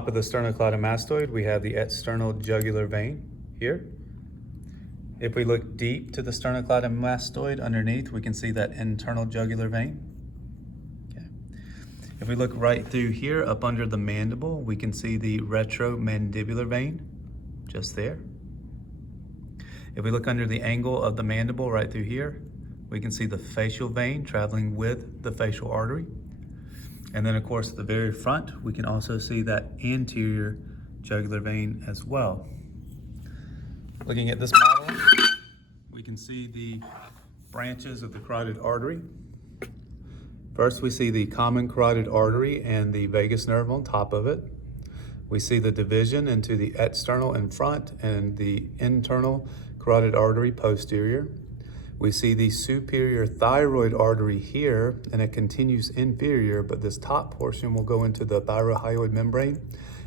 Top of the sternocleidomastoid, we have the external jugular vein here. If we look deep to the sternocleidomastoid underneath, we can see that internal jugular vein. Okay. If we look right through here, up under the mandible, we can see the retromandibular vein, just there. If we look under the angle of the mandible right through here, we can see the facial vein traveling with the facial artery. And then of course at the very front, we can also see that anterior jugular vein as well. Looking at this model, we can see the branches of the carotid artery. First, we see the common carotid artery and the vagus nerve on top of it. We see the division into the external in front and the internal carotid artery posterior. We see the superior thyroid artery here, and it continues inferior, but this top portion will go into the thyrohyoid membrane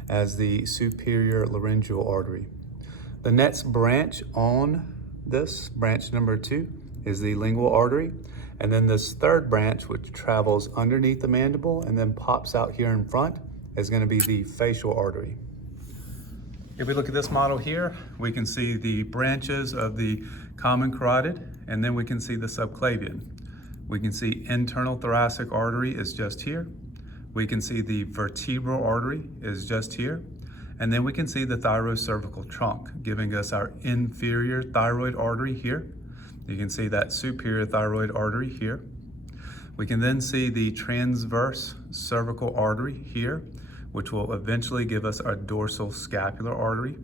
as the superior laryngeal artery. The next branch on this, branch number 2, is the lingual artery. And then this third branch, which travels underneath the mandible and then pops out here in front, is going to be the facial artery. If we look at this model here, we can see the branches of the common carotid, and then we can see the subclavian. We can see internal thoracic artery is just here. We can see the vertebral artery is just here. And then we can see the thyrocervical trunk, giving us our inferior thyroid artery here. You can see that superior thyroid artery here. We can then see the transverse cervical artery here, which will eventually give us our dorsal scapular artery.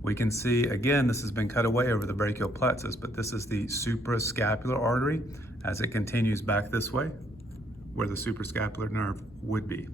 We can see, again, this has been cut away over the brachial plexus, but this is the suprascapular artery as it continues back this way, where the suprascapular nerve would be.